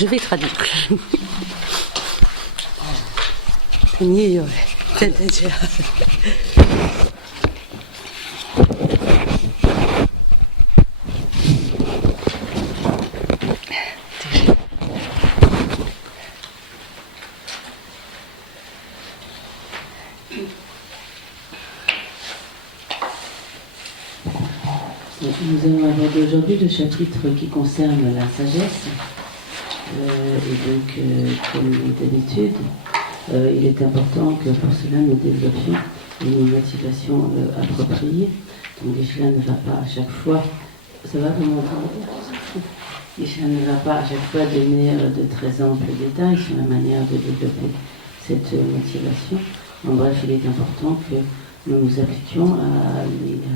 je vais traduire. 你有真的这样。Nous allons aborder aujourd'hui le chapitre qui concerne la sagesse. Et donc, comme d'habitude, il est important que pour cela nous développions une motivation appropriée. Donc, Geshe-la ne va pas à chaque fois, ça va comment Geshe-la ne va pas à chaque fois donner de très amples détails sur la manière de développer cette motivation. En bref, il est important que nous nous appliquions à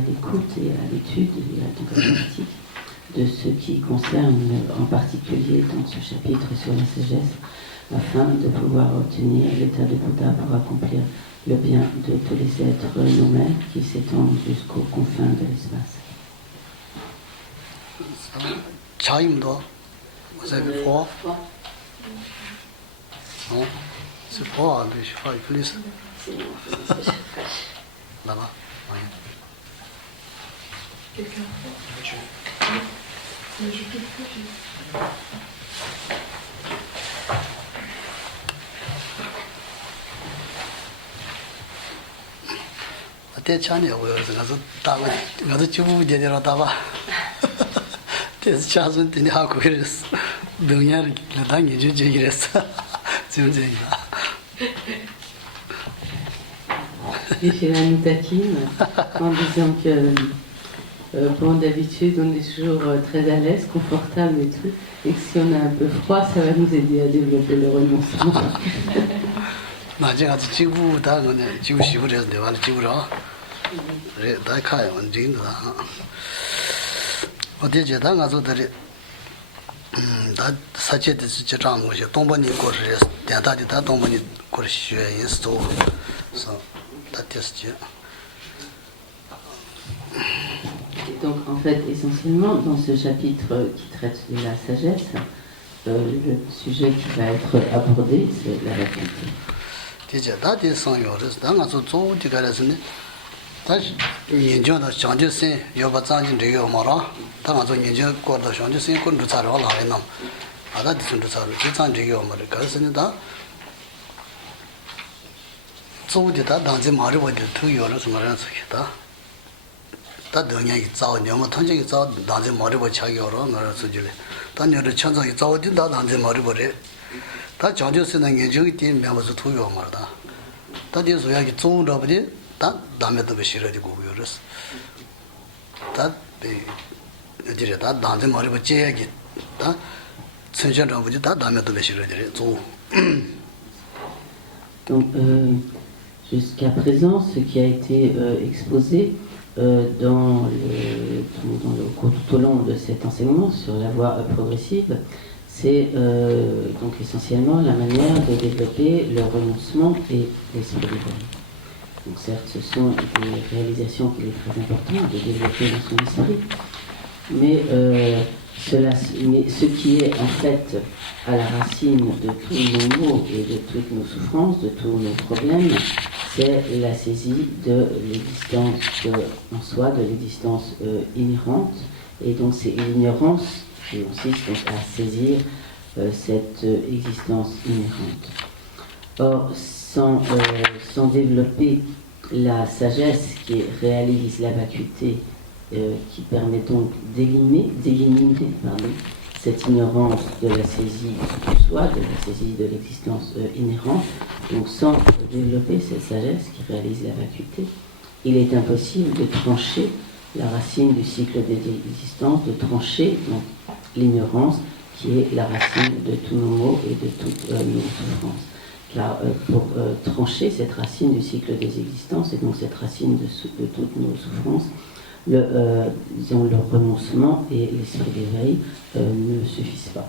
l'écoute et à l'étude et à la pratique de ce qui concerne en particulier dans ce chapitre sur la sagesse, afin de pouvoir obtenir l'état de Bouddha pour accomplir le bien de tous les êtres nous-mêmes qui s'étendent jusqu'aux confins de l'espace. Là-bas, oui. Quelqu'un je peux le faire. Te chani ya woyo ngazo tawa ngazo chubu jejero tawa te chasun tini haku gires dunyar la dangi ju jegires zunze Geshe-la nous taquine en disant que bon, d'habitude on est toujours très à l'aise, confortable et tout, et que si on a un peu froid, ça va nous aider à développer le renoncement. Et donc, en fait, essentiellement, dans ce chapitre qui traite de la sagesse, le sujet qui va être abordé, c'est la vacuité. Donc, jusqu'à présent, ce qui a été exposé tout au long de cet enseignement sur la voie progressive, c'est donc essentiellement la manière de développer le renoncement et l'esprit d'éveil. Donc certes, ce sont des réalisations qu'il est très important de développer dans son esprit, mais ce qui est en fait à la racine de tous nos maux et de toutes nos souffrances, de tous nos problèmes, c'est la saisie de l'existence en soi, de l'existence inhérente, et donc c'est l'ignorance qui consiste donc à saisir cette existence inhérente. Or, sans développer la sagesse qui réalise la vacuité, qui permet donc d'éliminer cette ignorance de la saisie du soi, de la saisie de l'existence inhérente, donc sans développer cette sagesse qui réalise la vacuité, il est impossible de trancher la racine du cycle des existences, de trancher donc l'ignorance qui est la racine de tous nos maux et de toutes nos souffrances. Car pour trancher cette racine du cycle des existences et donc cette racine de toutes nos souffrances, le renoncement et l'esprit d'éveil ne suffisent pas.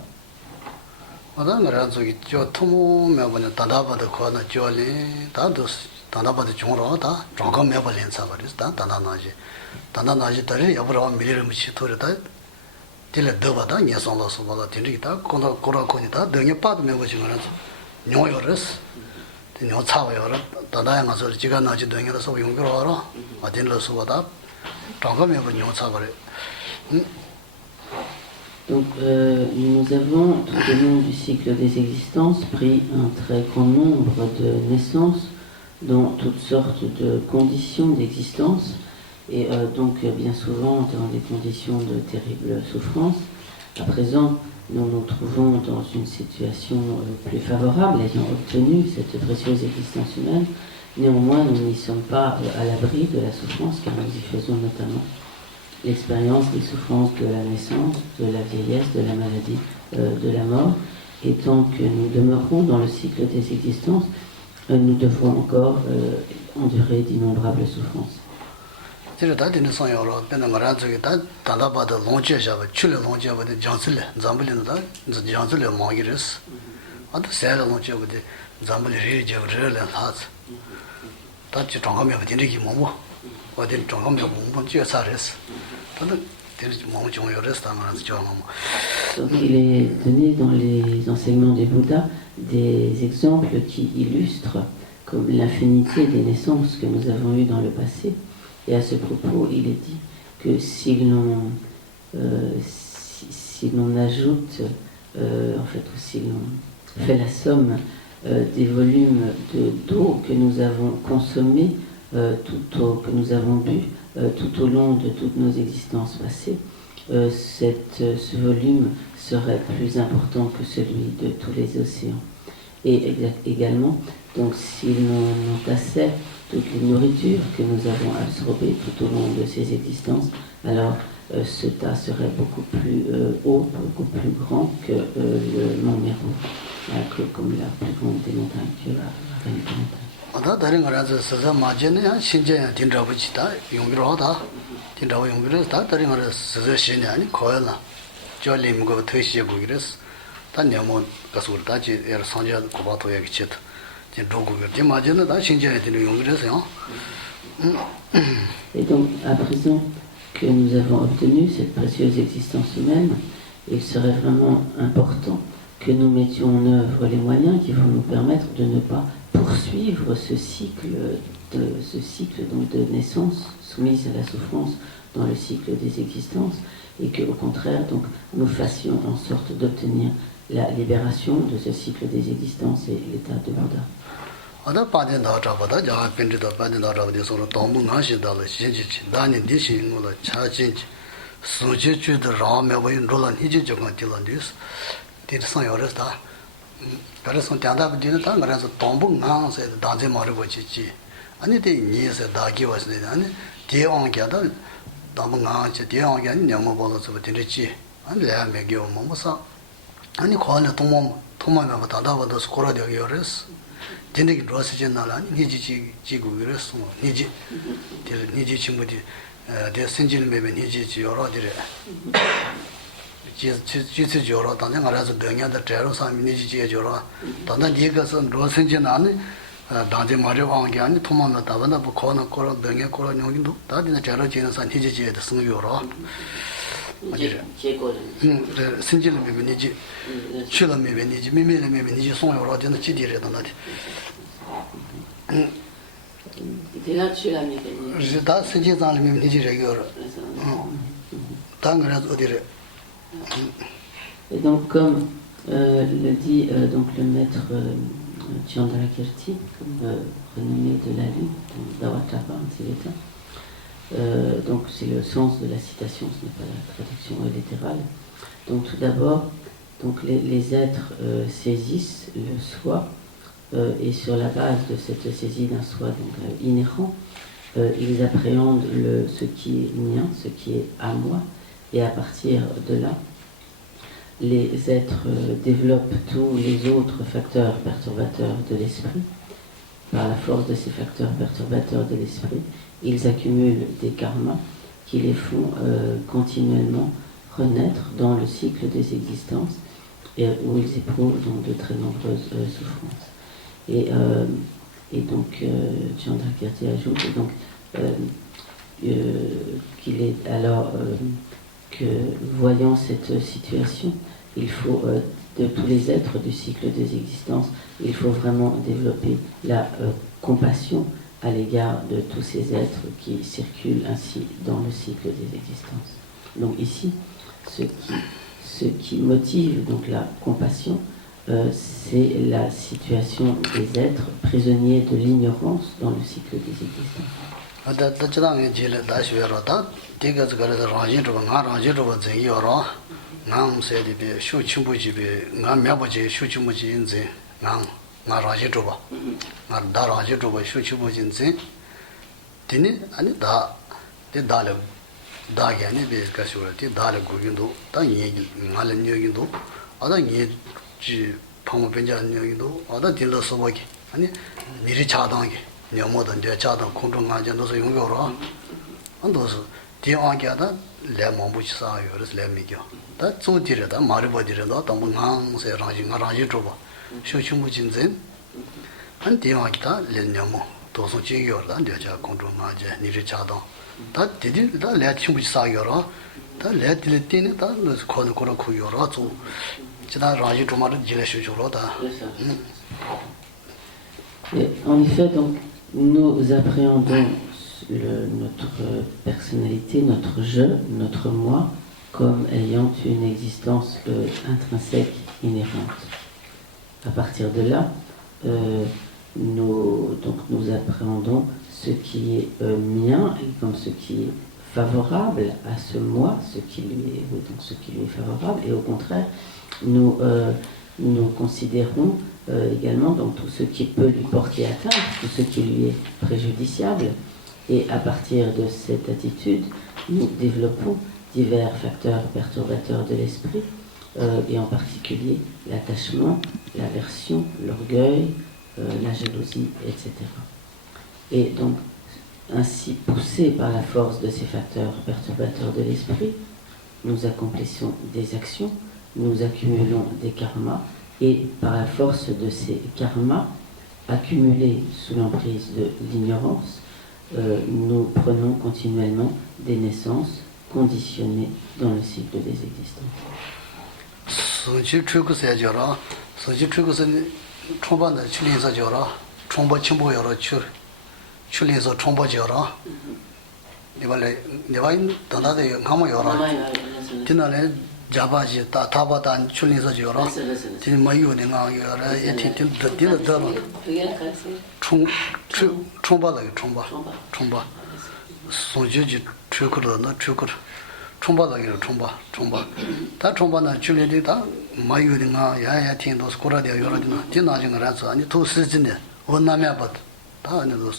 딜레 더바다 녀선도 소바다 딜리다 코라코니다 등에 빠지면 뭐지 말아서 녀여스 녀 차와요 다다야 가서 지가 나지 등에서 소 용기로 알아 어딘로 소바다 정감에 녀 차거래 Donc nous avons tout au long du cycle des existences pris un très grand nombre de naissances dans toutes sortes de conditions d'existence et donc bien souvent dans des conditions de terrible souffrance. À présent, nous nous trouvons dans une situation plus favorable, ayant obtenu cette précieuse existence humaine. Néanmoins, nous n'y sommes pas à l'abri de la souffrance, car nous y faisons notamment l'expérience des souffrances de la naissance, de la vieillesse, de la maladie, de la mort. Et tant que nous demeurons dans le cycle des existences, nous devrons encore endurer d'innombrables souffrances. Donc il est donné dans les enseignements des Bouddhas des exemples qui illustrent comme l'infinité des naissances que nous avons eues dans le passé. Et à ce propos, il est dit que si l'on ajoute, en fait, ou si l'on fait la somme des volumes d'eau que nous avons consommés, que nous avons bu tout au long de toutes nos existences passées, ce volume serait plus important que celui de tous les océans. Et également, donc, si l'on entassait toute la nourriture que nous avons absorbée tout au long de ces existences, alors ce tas serait beaucoup plus haut, beaucoup plus grand que le mont Méru, comme la plus grande des montagnes, que la reine des montagnes. 다른 거라서 서서 맞으네 신제야 딘라부치다 용기로다 딘라부 용기로 다 다른 거라서 서서 신이 아니 거야나 저림 거 터시에 보기랬어 다 녀모 가서 다지 여러 선자 고바토야 기치다 진 로고가 진 맞으네 다 신제야 딘 용기로서요. Et donc à présent que nous avons obtenu cette précieuse existence humaine, il serait vraiment important que nous mettions en œuvre les moyens qui vont nous permettre de ne pas poursuivre ce cycle donc de naissance soumise à la souffrance dans le cycle des existences et que au contraire donc nous fassions en sorte d'obtenir la libération de ce cycle des existences et l'état de Bouddha. 그래서 대답을 다 그래서 동봉강세 단제 말해보지 아니 대니에서 다기 왔는데 아니 대왕께다 동봉강세 대왕이 아니 너무 벌어서 되지 아니 내가 매겨 뭐서 아니 거는 도마면 다다보다 스코라되게 그랬어 진득이 로스진 나라 니지 지고 그랬어 니지 친구들 대 senjil mebe niji ji yoro dire ji yoro tanda ngarazo dengya da tero sami niji ji yoro tanda diga son ro senjil nani dangje mare wangi ani thoma na da bana bu khona koro dengya koro nyogi do da dina tero ji na san niji ji da sung yoro senjil mebe niji chula mebe niji mimele mebe niji song yoro dina ji dire da na Et donc, comme le dit donc le maître Chandrakirti, renommé de la lune, Dawatapa en tibétain, donc c'est le sens de la citation, ce n'est pas la traduction littérale. Donc tout d'abord, donc les êtres saisissent le soi. Et sur la base de cette saisie d'un soi donc, inhérent, ils appréhendent ce qui est mien, ce qui est à moi, et à partir de là, les êtres développent tous les autres facteurs perturbateurs de l'esprit. Par la force de ces facteurs perturbateurs de l'esprit, ils accumulent des karmas qui les font continuellement renaître dans le cycle des existences et où ils éprouvent donc, de très nombreuses souffrances. Et donc, Chandrakirti ajoute donc, qu'il est alors que, voyant cette situation, il faut, de tous les êtres du cycle des existences, il faut vraiment développer la compassion à l'égard de tous ces êtres qui circulent ainsi dans le cycle des existences. Donc ici, ce qui motive donc la compassion, c'est la situation des êtres prisonniers de l'ignorance dans le cycle des existences. Et en effet, donc, nous appréhendons notre personnalité, notre je, notre moi, comme ayant une existence intrinsèque, inhérente. À partir de là, nous appréhendons ce qui est mien comme ce qui est favorable à ce moi, ce qui lui est favorable, et au contraire, nous considérons également donc, tout ce qui peut lui porter atteinte, tout ce qui lui est préjudiciable, et à partir de cette attitude, nous développons divers facteurs perturbateurs de l'esprit, et en particulier l'attachement, l'aversion, l'orgueil, la jalousie, etc. Et donc, ainsi poussés par la force de ces facteurs perturbateurs de l'esprit, nous accomplissons des actions, nous accumulons des karmas, et par la force de ces karmas, accumulés sous l'emprise de l'ignorance, nous prenons continuellement des naissances conditionnées dans le cycle des existences. 자바지 타바단 출리서 줘라. 진 마유네 나요라. 총바다 총바. 소주지 추크로나 추크. 총바다기로 총바. 다 총바나 출리다 마유네 나 야야 팀도 스코라디아 요라디나. 진나징라서 아니 도스진네. 원나면바. 다 아니도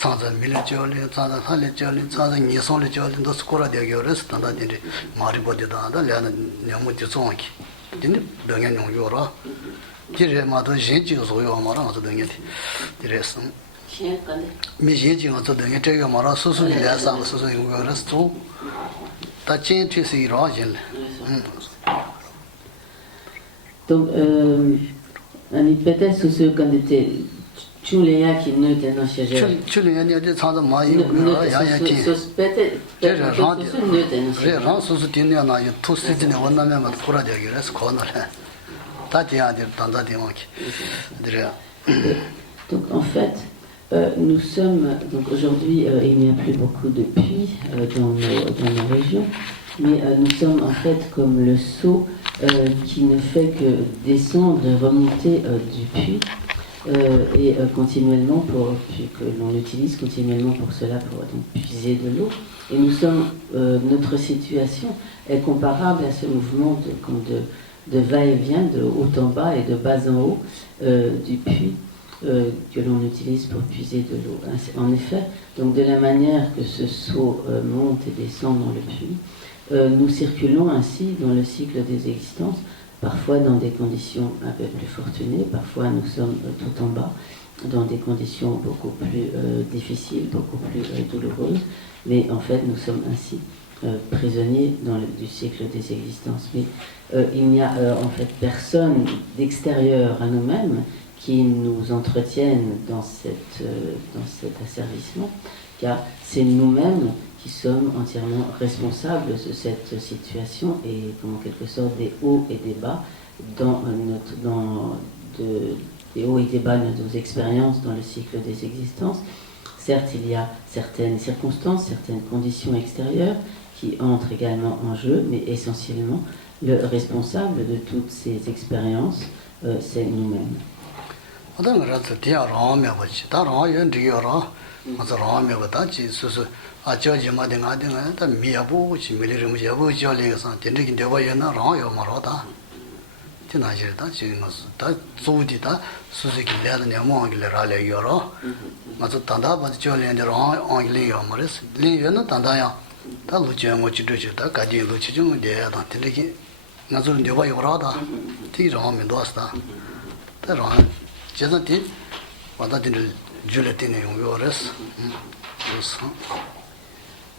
자자 밀려져리 자자 살려져리 자자 니송려져리 도 스코라디아 요라서 단단히 마리보디다다 ल्या는 냐무지 종기 근데 병행 용요라 지레마도 신지소요 말아서 등에 이랬어 미신지가 저 등에 저거 말아 수수이 내상 수수이 용요라서 다 진취시 이러진 Donc, peut-être sous ce qu'on était Chuleya qui ne était dans chez elle. Chuleya ni de tsang ma yi ya ya ti. Peut-être ran su su tin ya na yi tu si tin wa na me ma pura de gire s ko na le. Ta ti ya de tan da de ma ki. Donc en fait, nous sommes donc aujourd'hui il n'y a plus beaucoup de puits dans nos régions, mais nous sommes en fait comme le seau qui ne fait que descendre et remonter du puits. Et continuellement que l'on utilise continuellement pour cela, pour donc puiser de l'eau. Et nous sommes, notre situation est comparable à ce mouvement de va-et-vient, de haut en bas et de bas en haut du puits que l'on utilise pour puiser de l'eau. En effet, donc de la manière que ce seau monte et descend dans le puits, nous circulons ainsi dans le cycle des existences, parfois dans des conditions un peu plus fortunées, parfois nous sommes tout en bas, dans des conditions beaucoup plus difficiles, beaucoup plus douloureuses, mais en fait nous sommes ainsi prisonniers du cycle des existences. Mais il n'y a en fait personne d'extérieur à nous-mêmes qui nous entretienne dans cet asservissement, car c'est nous-mêmes qui sommes entièrement responsables de cette situation et en quelque sorte des hauts et des bas des hauts et des bas de nos expériences dans le cycle des existences. Certes, il y a certaines circonstances, certaines conditions extérieures qui entrent également en jeu, mais essentiellement, le responsable de toutes ces expériences, c'est nous-mêmes.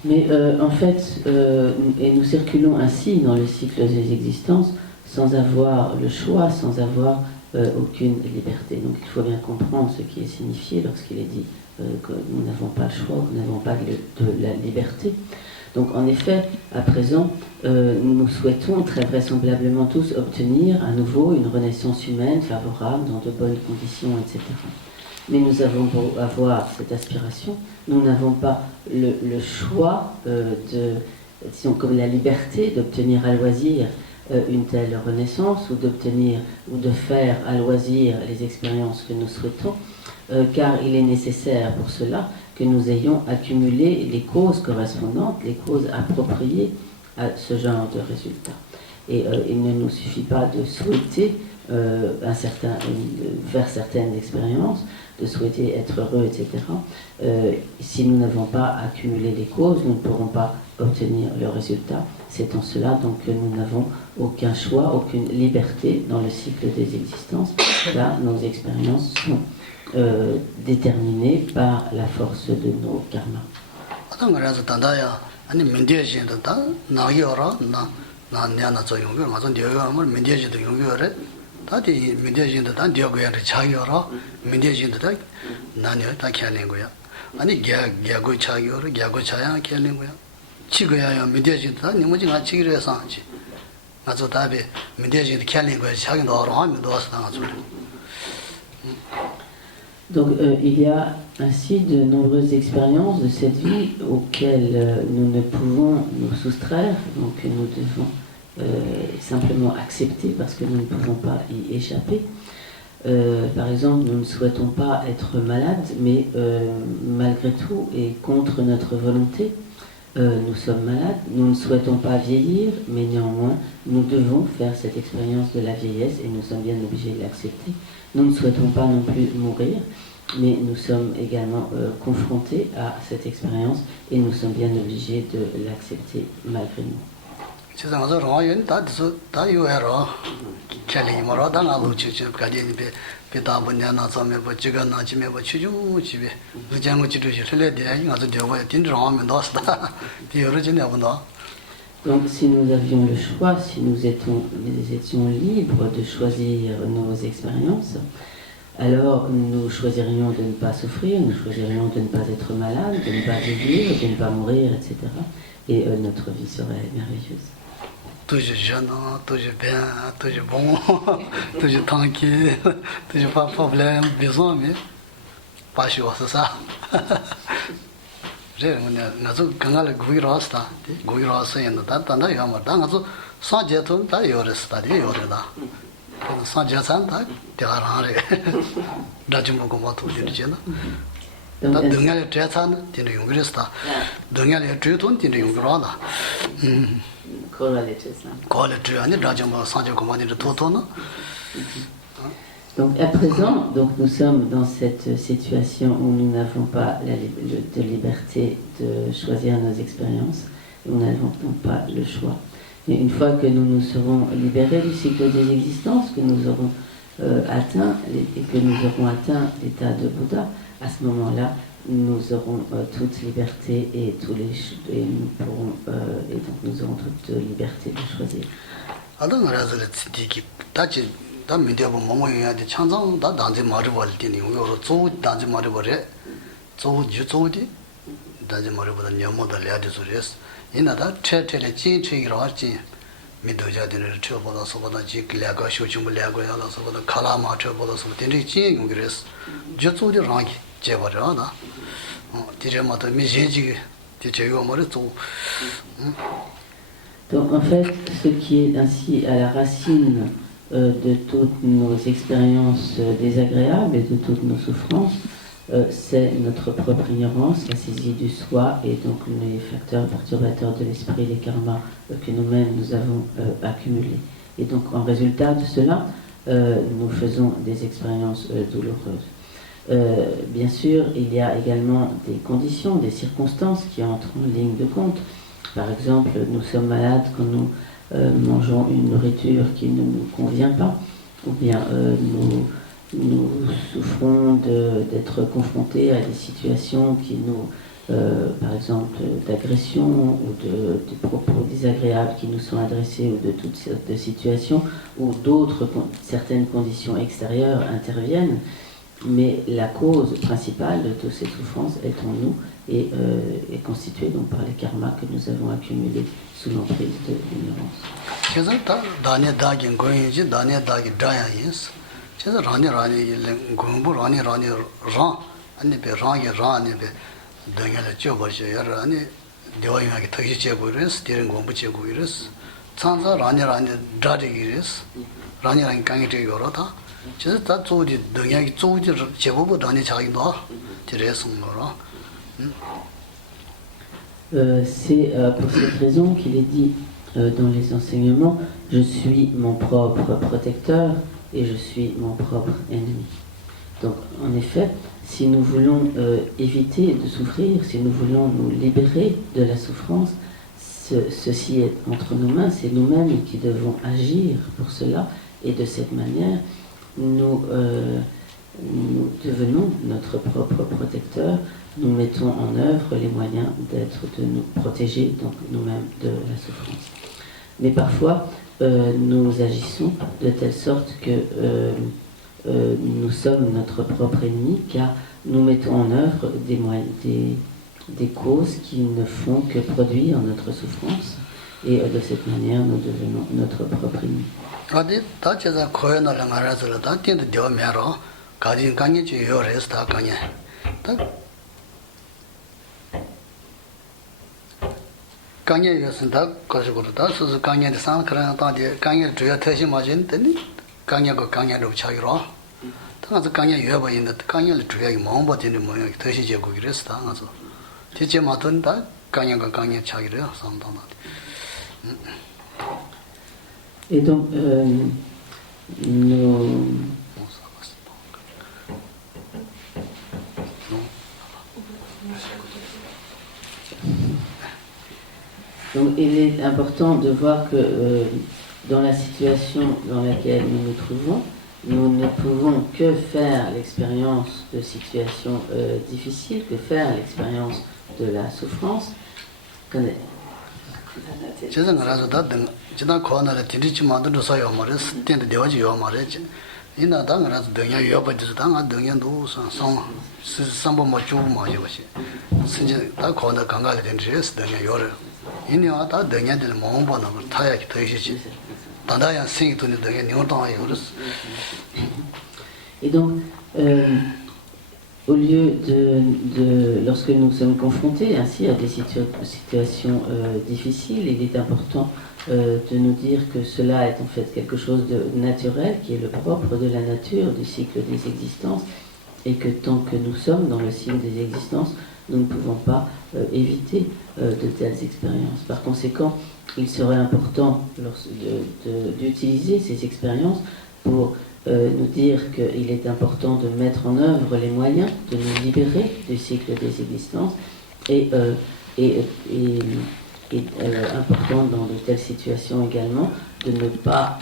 Mais en fait, et nous circulons ainsi dans le cycle des existences sans avoir le choix, sans avoir aucune liberté. Donc il faut bien comprendre ce qui est signifié lorsqu'il est dit que nous n'avons pas le choix, que nous n'avons pas de la liberté. Donc en effet, à présent, nous souhaitons très vraisemblablement tous obtenir à nouveau une renaissance humaine favorable dans de bonnes conditions, etc. Mais nous avons beau avoir cette aspiration, nous n'avons pas le choix disons comme la liberté d'obtenir à loisir une telle renaissance ou d'obtenir ou de faire à loisir les expériences que nous souhaitons, car il est nécessaire pour cela que nous ayons accumulé les causes correspondantes, les causes appropriées à ce genre de résultat. Et il ne nous suffit pas de souhaiter faire certaines expériences, de souhaiter être heureux, etc. Si nous n'avons pas accumulé les causes, nous ne pourrons pas obtenir le résultat. C'est en cela donc que nous n'avons aucun choix, aucune liberté dans le cycle des existences, car nos expériences sont déterminées par la force de nos karmas. Donc il y a ainsi de nombreuses expériences de cette vie auxquelles nous ne pouvons nous soustraire, donc nous devons simplement accepter parce que nous ne pouvons pas y échapper. Par exemple, nous ne souhaitons pas être malades, mais malgré tout et contre notre volonté, nous sommes malades. Nous ne souhaitons pas vieillir, mais néanmoins, nous devons faire cette expérience de la vieillesse et nous sommes bien obligés de l'accepter. Nous ne souhaitons pas non plus mourir, mais nous sommes également confrontés à cette expérience et nous sommes bien obligés de l'accepter malgré nous. Donc si nous avions le choix, si nous étions libres de choisir nos expériences, alors nous choisirions de ne pas souffrir, nous choisirions de ne pas être malade, de ne pas vivre, de ne pas mourir, etc. Et notre vie serait merveilleuse. Toujours jeune, toujours bien, toujours bon, toujours tranquille, toujours pas de problème, besoin, mais pas sûr, c'est ça. Je suis quand le gouvernement c'est un tas de gens qui ont sans jeton, t'as eu le stade, il y a là. Sans jeton, t'as arrangé. D'ajum comme tout le jeune. T'as donné le jeton, t'es le université. Donné le jeton, t'es le université. Donc à présent, nous sommes dans cette situation où nous n'avons pas de liberté de choisir nos expériences, nous n'avons donc pas le choix. Et une fois que nous nous serons libérés du cycle des existences, que nous aurons atteint l'état de Bouddha, à ce moment-là, nous aurons toute liberté et nous pourrons et donc nous aurons toute liberté de choisir. 다지 머리보다 녀모다 레아디 소리스 이나다 체체레 찌찌기로지 미도자 되는 처보다 소보다 지글야가 쇼중을 야고 야라서보다 칼라마 처보다 소 되는 지 용그레스 저쪽이 랑기 제버려나 디레마도 미제지 디제요 머리 또 Donc en fait, ce qui est ainsi à la racine de toutes nos expériences désagréables et de toutes nos souffrances, c'est notre propre ignorance, la saisie du soi et donc les facteurs perturbateurs de l'esprit, les karmas que nous-mêmes nous avons accumulés. Et donc en résultat de cela, nous faisons des expériences douloureuses. Bien sûr, il y a également des conditions, des circonstances qui entrent en ligne de compte. Par exemple, nous sommes malades quand nous mangeons une nourriture qui ne nous convient pas, ou bien nous souffrons d'être confrontés à des situations qui nous, par exemple, d'agression ou de propos désagréables qui nous sont adressés, ou de toutes sortes de situations où certaines conditions extérieures interviennent. Mais la cause principale de toutes ces souffrances est en nous et est constituée donc par les karmas que nous avons accumulés sous l'emprise de l'ignorance. C'est pour cette raison qu'il est dit dans les enseignements, je suis mon propre protecteur et je suis mon propre ennemi. Donc en effet, si nous voulons éviter de souffrir, si nous voulons nous libérer de la souffrance, ceci est entre nos mains, c'est nous-mêmes qui devons agir pour cela, et de cette manière, nous devenons notre propre protecteur, nous mettons en œuvre les moyens de nous protéger, donc nous-mêmes, de la souffrance. Mais parfois, nous agissons de telle sorte que nous sommes notre propre ennemi, car nous mettons en œuvre des causes qui ne font que produire notre souffrance, et de cette manière, nous devenons notre propre ennemi. 강에 여선다 거시고다 소소 강에 상크랑 다디 강에 주야 태시 마진 되니 강에고 강에로 차기로 당아서 강에 여봐 있는데 강에를 주야 뭐 되는 모양 태시 제고 그랬어 당아서 대체 맞던다 강에가 강에 차기로 상당다. Et donc Donc il est important de voir que dans la situation dans laquelle nous nous trouvons, nous ne pouvons que faire l'expérience de situations difficiles, que faire l'expérience de la souffrance. Et donc, au lieu lorsque nous sommes confrontés ainsi à des situations difficiles, il est important de nous dire que cela est en fait quelque chose de naturel, qui est le propre de la nature, du cycle des existences, et que tant que nous sommes dans le cycle des existences, nous ne pouvons pas éviter de telles expériences. Par conséquent, il serait important d'utiliser ces expériences pour nous dire qu'il est important de mettre en œuvre les moyens de nous libérer du cycle des existences et important dans de telles situations également de ne pas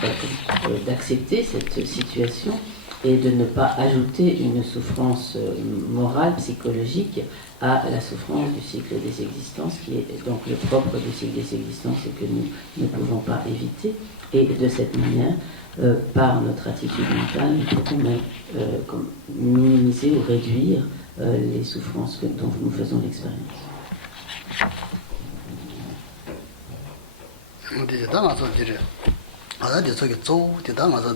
d'accepter cette situation et de ne pas ajouter une souffrance morale, psychologique à la souffrance du cycle des existences, qui est donc le propre du cycle des existences et que nous ne pouvons pas éviter. Et de cette manière, par notre attitude mentale, nous pouvons minimiser ou réduire les souffrances dont nous faisons l'expérience. 근데 당아서 이제 아다디 저기 조디 당아서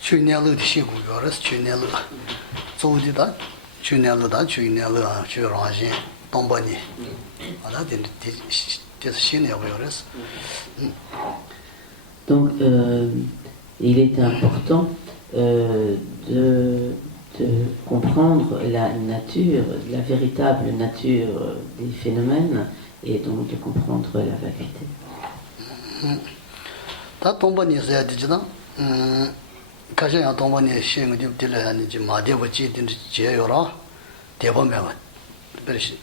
去年路的辛苦有的是去年路조디다 去年路的去年路去让心东北呢아다디这是新的有的是 Donc, il est important de comprendre la nature, la véritable nature des phénomènes et donc de comprendre la vacuité. 다 동반이 있어야 되잖아. 가셔야 동반이 시행을 좀 들어야지 마대버지 된 제요라 대범면. 그래서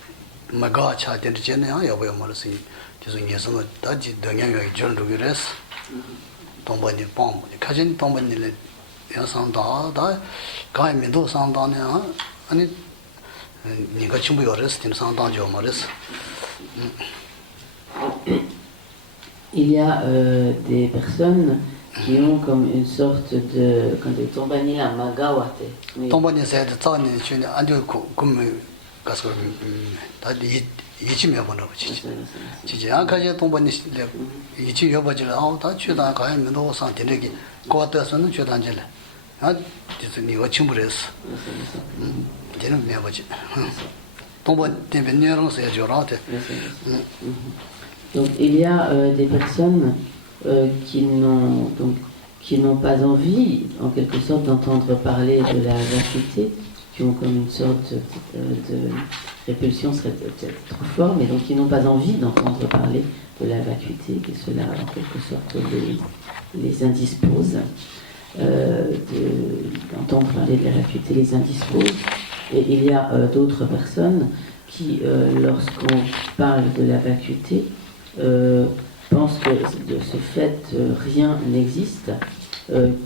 마가 차된 제네야 여보야 말았으니 그래서 예선을 다지 동양의 전도기래서 동반이 뻥 가진 동반이를 양상다 다 가면도 상당네 아니 네가 전부 열었을 때 상당죠 말았어. Il y a des personnes qui ont comme une sorte de quand ils tombent à magawate. 동반이 세대 자네 주네 안주 금 가서 다디 이치면 보는 거지. 지지 아까지 동반이 이치 여버지를 다 주다 가면도 상태내기 고아서는 주단지래. 아 그래서 네가 친구랬어. 되는 매버지. 동반 때문에 내려서 해줘라대. Donc il y a des personnes qui n'ont pas envie, en quelque sorte, d'entendre parler de la vacuité, qui ont comme une sorte de répulsion serait peut-être trop fort, mais donc qui n'ont pas envie d'entendre parler de la vacuité, que cela en quelque sorte les indispose, d'entendre parler de la vacuité les indispose. Et il y a d'autres personnes qui, lorsqu'on parle de la vacuité, pensent que de ce fait rien n'existe, donc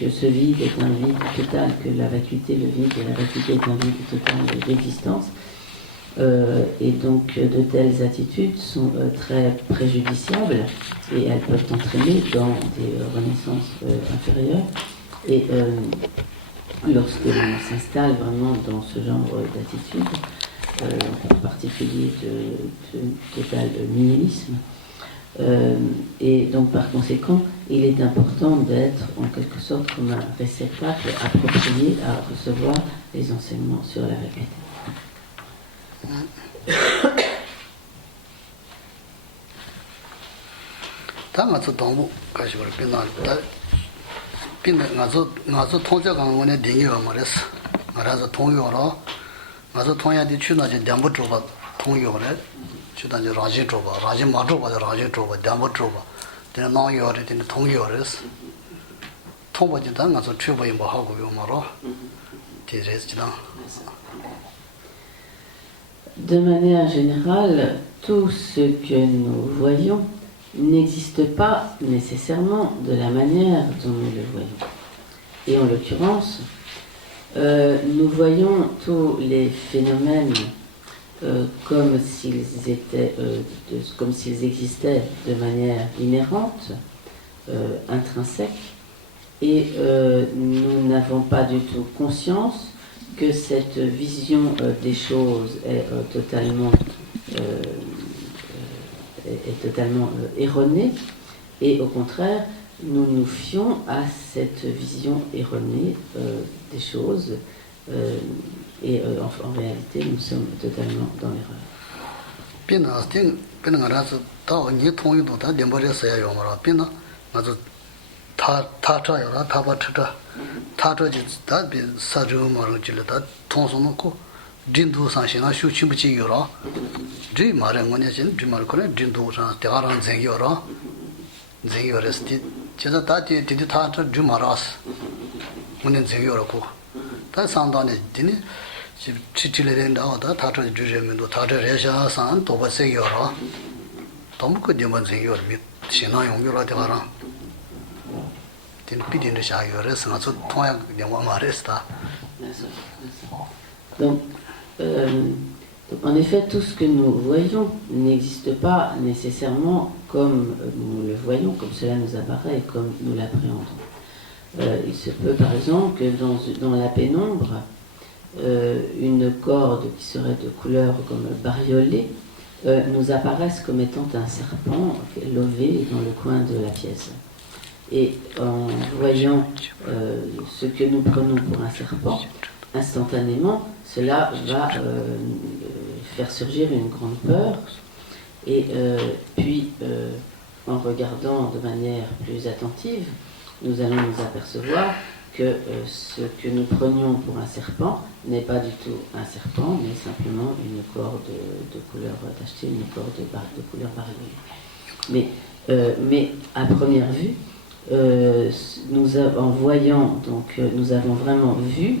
ce vide est un vide total, que la vacuité, le vide de la vacuité est un vide total d'existence, et donc de telles attitudes sont très préjudiciables et elles peuvent entraîner dans des renaissances inférieures. Et lorsque l'on s'installe vraiment dans ce genre d'attitude, en particulier de total nihilisme. Et donc par conséquent, il est important d'être en quelque sorte comme un réceptacle approprié à recevoir les enseignements sur la vacuité. 가서 통야디 추나지 담보 줘봐 통요래 추단지 라지 줘봐 라지 마 줘봐 라지 줘봐 담보 줘봐 내가 나요래 되는 통요래스 통보지다 가서 추보이 뭐 하고 요 말어 디레스지나. De manière générale, tout ce que nous voyons n'existe pas nécessairement de la manière dont nous le voyons. Et en l'occurrence, nous voyons tous les phénomènes comme s'ils existaient de manière inhérente, intrinsèque, et nous n'avons pas du tout conscience que cette vision des choses est totalement erronée, et au contraire, nous nous fions à cette vision erronée des choses et en réalité nous sommes totalement dans l'erreur. 제가 다티 디디 타트 주마라스 문은 제요라고 다 상단에 디니 치치레렌다다 타트 주제면도 타트 레샤산 도바세요라 너무 그 되면 제요를 미 신나 용요라 되가라 딘 비딘의 샤요레스 나서 통화 영화 말했다. Donc en effet, tout ce que nous voyons n'existe pas nécessairement comme nous le voyons, comme cela nous apparaît, comme nous l'appréhendons. Il se peut par exemple que dans la pénombre, une corde qui serait de couleur comme bariolée nous apparaissent comme étant un serpent lové dans le coin de la pièce. Et en voyant ce que nous prenons pour un serpent, instantanément, cela va faire surgir une grande peur. Et puis, en regardant de manière plus attentive, nous allons nous apercevoir que ce que nous prenions pour un serpent n'est pas du tout un serpent, mais simplement une corde de couleur tachetée, une corde de couleur variée. Mais à première vue, en voyant, donc nous avons vraiment vu,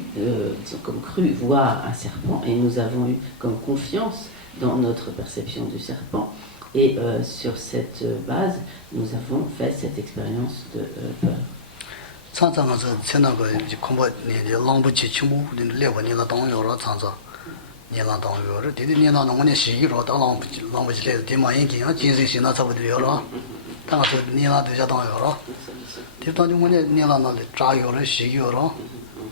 comme cru voir un serpent, et nous avons eu comme confiance dans notre perception du serpent. Et sur cette base, nous avons fait cette expérience de peur. 상상하서 지나고 이제 공부 이제 랑부치 치무 레고 니나 동요로 상상 니나 동요로 되게 니나 농원에 시기로 다 랑부치 레 디마인기야 진실이나 잡으려로 당아서 니나 되자 동요로 뒤도 농원에 니나 나를 자요로 시기로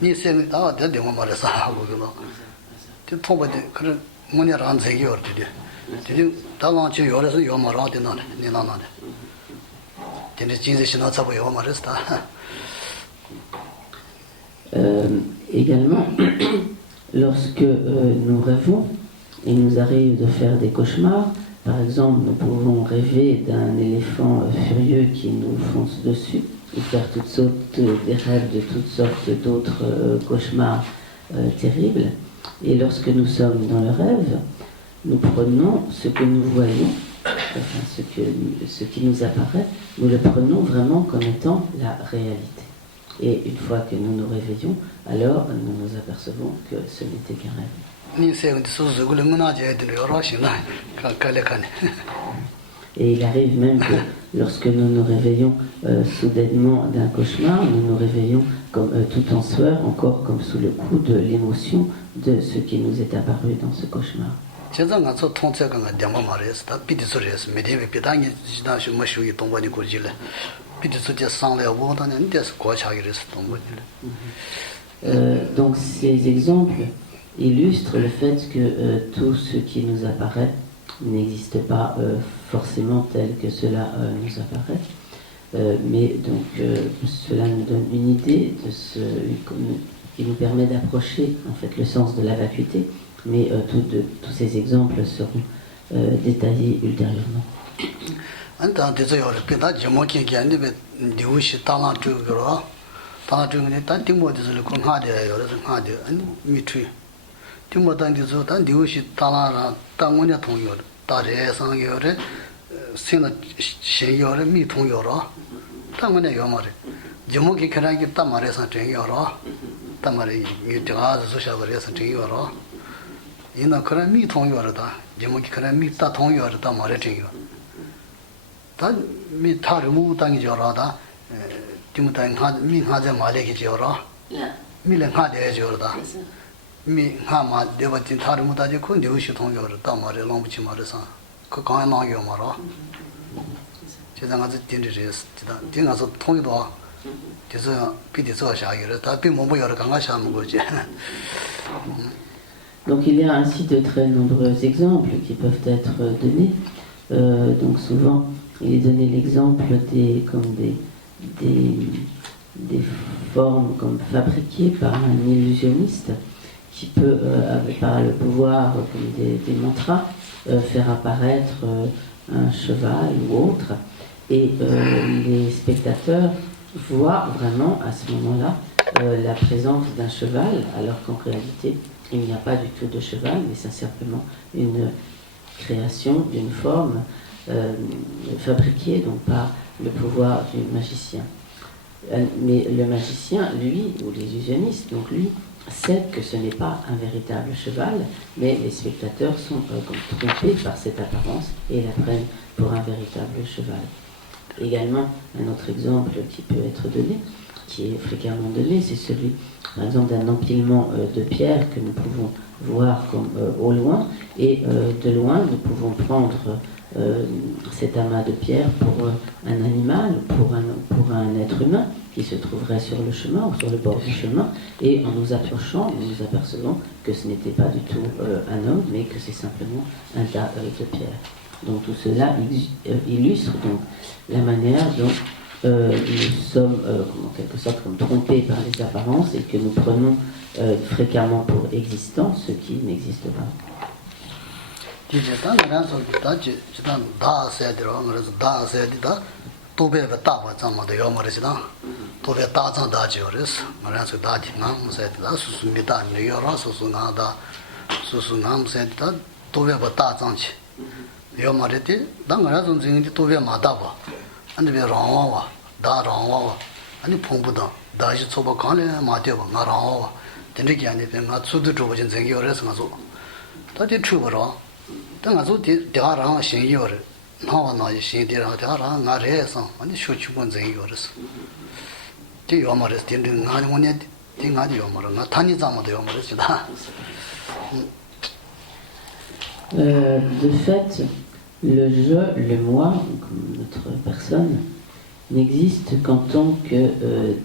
니 생이 다 되는 거 말해서 하고 그거 뒤 통보데 그런 뭐냐랑 세기요 되게 되게 다랑치 요래서 요 말아 되나 니나 나네 되게 진실이나 잡아요 말했다. Également, lorsque nous rêvons, il nous arrive de faire des cauchemars. Par exemple, nous pouvons rêver d'un éléphant furieux qui nous fonce dessus, ou faire toutes sortes des rêves de toutes sortes d'autres cauchemars terribles. Et lorsque nous sommes dans le rêve, nous prenons ce que nous voyons, enfin ce qui nous apparaît, nous le prenons vraiment comme étant la réalité. Et une fois que nous nous réveillons, alors nous nous apercevons que ce n'était qu'un rêve. Et il arrive même que lorsque nous nous réveillons soudainement d'un cauchemar, nous nous réveillons comme, tout en sueur, encore comme sous le coup de l'émotion de ce qui nous est apparu dans ce cauchemar. Donc ces exemples illustrent le fait que tout ce qui nous apparaît n'existe pas forcément tel que cela nous apparaît, mais donc cela nous donne une idée de ce qui nous permet d'approcher en fait le sens de la vacuité, mais tous ces exemples seront détaillés ultérieurement. 안다 대저요 배다 제목이 견디베 디우시 따나 주거로 따나 주는 단 팀모드를 공하대요 그래서 하대 아니 미트 팀모단디서 단 디우시 따나라 땅원에 통요 다래 상요래 신의 신요래 미 통요로 땅원에 요마래 제목이 그랑이 따 말해서 되요로 따 말이 이제가 소샤버에서 되요로 이나 그런 미 통요로다 제목이 그런 미따 통요로다 말해 되요 단 미타르무 땅이 저러다 지금단 미하자 말에게 저러 미len 하대 저러다 미하마 되버진 타르무다지 그 뉴시 통요를 다 말에 롱부치 말에서 그 강에 나요 말아 제가 아주 딘지스 딘가서 통요도 그래서 비디서 샤기를 다 비모모 여러 강가 샤는 거지. Donc il y a ainsi de très nombreux exemples qui peuvent être donnés. Donc souvent il est donné l'exemple des formes comme fabriquées par un illusionniste qui peut, par le pouvoir comme des mantras, faire apparaître un cheval ou autre, et les spectateurs voient vraiment à ce moment-là la présence d'un cheval, alors qu'en réalité il n'y a pas du tout de cheval, mais c'est simplement une création d'une forme fabriquée donc par le pouvoir du magicien. Mais le magicien, lui, ou l'illusionniste, donc lui, sait que ce n'est pas un véritable cheval, mais les spectateurs sont trompés par cette apparence et la prennent pour un véritable cheval. Également, un autre exemple qui peut être donné, qui est fréquemment donné, c'est celui, par exemple, d'un empilement de pierres que nous pouvons voir comme au loin, et de loin, nous pouvons prendre cet amas de pierre pour un animal, pour un être humain qui se trouverait sur le chemin ou sur le bord du chemin, et en nous approchant, nous nous apercevons que ce n'était pas du tout un homme, mais que c'est simplement un tas de pierres. Donc tout cela illustre donc la manière dont nous sommes en quelque sorte comme trompés par les apparences et que nous prenons fréquemment pour existant ce qui n'existe pas. De fait, le je, le moi, comme notre personne, n'existe qu'en tant que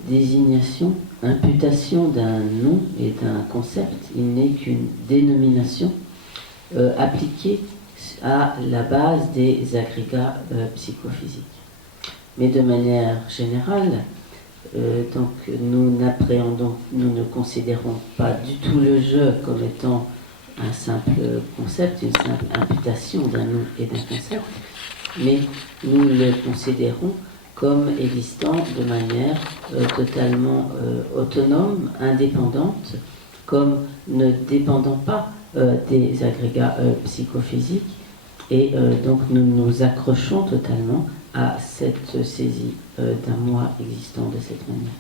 désignation, imputation d'un nom et d'un concept. Il n'est qu'une dénomination appliquée à la base des agrégats psychophysiques. Mais de manière générale, donc nous ne considérons pas du tout le je comme étant un simple concept, une simple imputation d'un nom et d'un concept, mais nous le considérons comme existant de manière totalement autonome, indépendante, comme ne dépendant pas des agrégats psychophysiques, et donc nous nous accrochons totalement à cette saisie d'un moi existant de cette manière.